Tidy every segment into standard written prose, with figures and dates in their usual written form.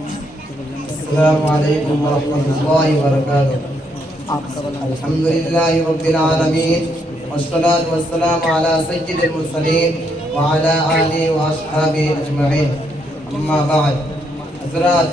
السلام علیکم ورحمۃ اللہ وبرکاتہ۔ الحمد للہ رب العالمین والصلاة والسلام علی سید المرسلین وعلی آلہ واصحابہ اجمعین، اما بعد۔ حضرات،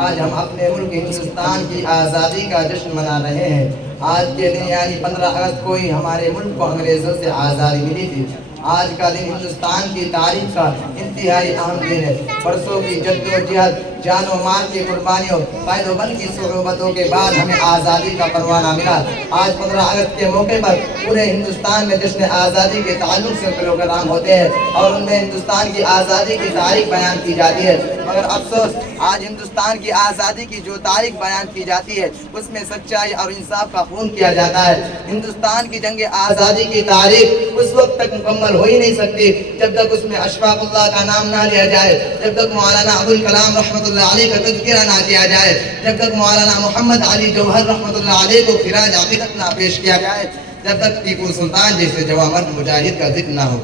آج ہم اپنے ملک ہندوستان کی آزادی کا جشن منا رہے ہیں۔ آج کے دن یعنی 15 اگست کو ہی ہمارے ملک کو انگریزوں سے آزادی ملی تھی۔ آج کا دن ہندوستان کی تاریخ کا انتہائی اہم دن ہے۔ برسوں کی جدوجہد، جان و مال کی قربانیوں، قید و بند کی صعوبتوں کے بعد ہمیں آزادی کا پروانہ ملا۔ آج 15 اگست کے موقع پر پورے ہندوستان میں جشن آزادی کے تعلق سے پروگرام ہوتے ہیں اور ان میں ہندوستان کی آزادی کی تاریخ بیان کی جاتی ہے، مگر افسوس آج ہندوستان کی آزادی کی جو تاریخ بیان کی جاتی ہے اس میں سچائی اور انصاف کا خون کیا جاتا ہے۔ ہندوستان کی جنگ آزادی کی تاریخ اس وقت تک مکمل ہو ہی نہیں سکتی جب تک اس میں اشفاق اللہ کا نام نہ لیا جائے، جب تک مولانا ابوالکلام رحمۃ اللہ علیہ کا تذکرہ نہ کیا جائے، جب تک مولانا محمد علی جوہر رحمۃ اللہ علیہ کو خراج عقیدت نہ پیش کیا جائے، جب تک ٹیپو سلطان جیسے جوامرد مجاہد کا ذکر نہ ہو۔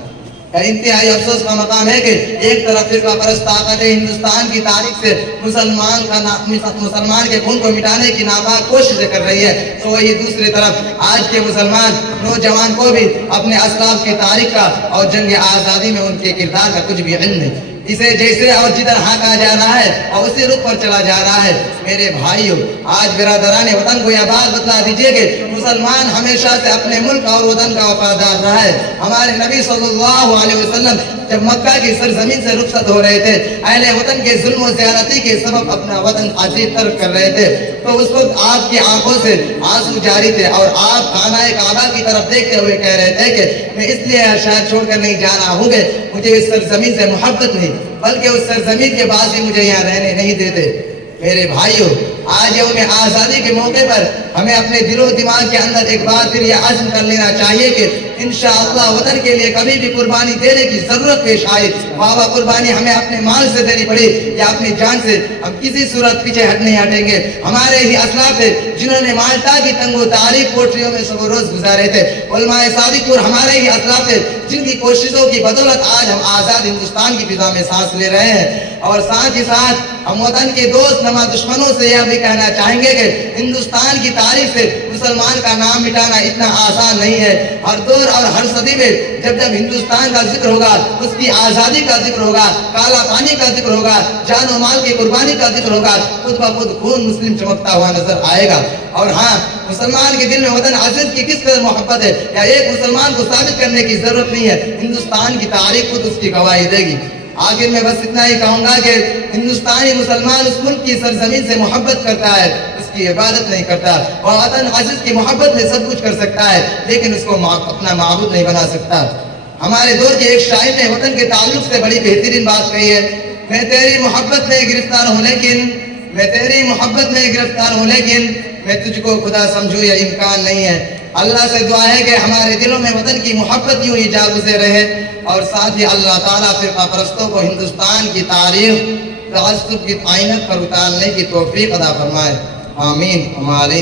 انتہائی افسوس کا مقام ہے کہ ایک طرف فرقہ پرست طاقتیں ہندوستان کی تاریخ سے مسلمان کے خون کو مٹانے کی ناپاک کوششیں کر رہی ہے، تو وہی دوسری طرف آج کے مسلمان نوجوان کو بھی اپنے اسلاف کی تاریخ کا اور جنگ آزادی میں ان کے کردار کا کچھ بھی علم نہیں۔ اسے جیسے اور جدھر ہانکا جا رہا ہے اور اسی رخ پر چلا جا رہا ہے۔ میرے بھائیوں، آج برادران وطن کو یہ بات بتلا دیجئے کہ مسلمان ہمیشہ سے اپنے ملک اور وطن کا وفادار رہا ہے۔ ہمارے نبی صلی اللہ علیہ وسلم جب مکہ کی سرزمین سے رخصت ہو رہے تھے، اہل وطن کے ظلم و زیادتی کے سبب اپنا وطن عزیز ترک کر رہے تھے، تو اس وقت آپ کی آنکھوں سے آنسو جاری تھے اور آپ خانہ کعبہ کی طرف دیکھتے ہوئے کہہ رہے تھے کہ میں اس لیے شاید چھوڑ کر نہیں جا رہا ہوں کہ مجھے اس سرزمین سے محبت نہیں، بلکہ اس سرزمین کے باسی مجھے یہاں رہنے نہیں دیتے۔ میرے بھائیوں، آج یوم آزادی کے موقع پر ہمیں اپنے دل و دماغ کے اندر ایک بار پھر یہ عزم کر لینا چاہیے کہ انشاءاللہ وطن کے لیے کبھی بھی قربانی دینے کی ضرورت پیش آئی، خواہ قربانی ہمیں اپنے مال سے دینی پڑی یا اپنی جان سے، ہم کسی صورت پیچھے ہٹ نہیں ہٹیں گے۔ ہمارے ہی اسلاف ہے جنہوں نے مالٹا کی تنگ و تاریک کوٹریوں میں سب روز گزارے تھے، علماء صادق اور ہمارے ہی اسلاف ہے جن کی کوششوں کی بدولت آج ہم آزاد ہندوستان کی فضا میں سانس لے رہے ہیں۔ اور ساتھ ہی ساتھ ہم وطن کے دوست نما دشمنوں سے یہ بھی کہنا چاہیں گے کہ ہندوستان کی تاریخ سے مسلمان کا نام مٹانا اتنا آسان نہیں ہے۔ ہر دور اور ہر صدی میں جب جب ہندوستان کا ذکر ہوگا، اس کی آزادی کا ذکر ہوگا، کالا پانی کا ذکر ہوگا، جان و مال کی قربانی کا ذکر ہوگا، خود بخود خون مسلم چمکتا ہوا نظر آئے گا۔ اور ہاں، مسلمان کے دل میں وطن عزیز کی کس قدر محبت ہے یا ایک مسلمان کو ثابت کرنے کی ضرورت نہیں ہے، ہندوستان کی تاریخ خود اس کی گواہی دے گی۔ آخر میں بس اتنا ہی کہوں گا کہ ہندوستانی مسلمان اس ملک کی سرزمین سے محبت کرتا ہے، اس کی عبادت نہیں کرتا، اور وطن عزیز کی محبت میں سب کچھ کر سکتا ہے لیکن اس کو اپنا معبود نہیں بنا سکتا۔ ہمارے دور کے ایک شاعر نے وطن کے تعلق سے بڑی بہترین بات کہی ہے، میں تیری محبت میں گرفتار ہوں لیکن میں تجھ کو خدا سمجھوں یہ امکان نہیں ہے۔ اللہ سے دعا ہے کہ ہمارے دلوں میں وطن کی محبت یوں ہی جاگزے رہے، اور ساتھ ہی اللہ تعالیٰ فرقہ پرستوں کو ہندوستان کی تاریخ تعصب کی عائنت پر اتارنے کی توفیق عطا فرمائے۔ آمین۔ ہمارے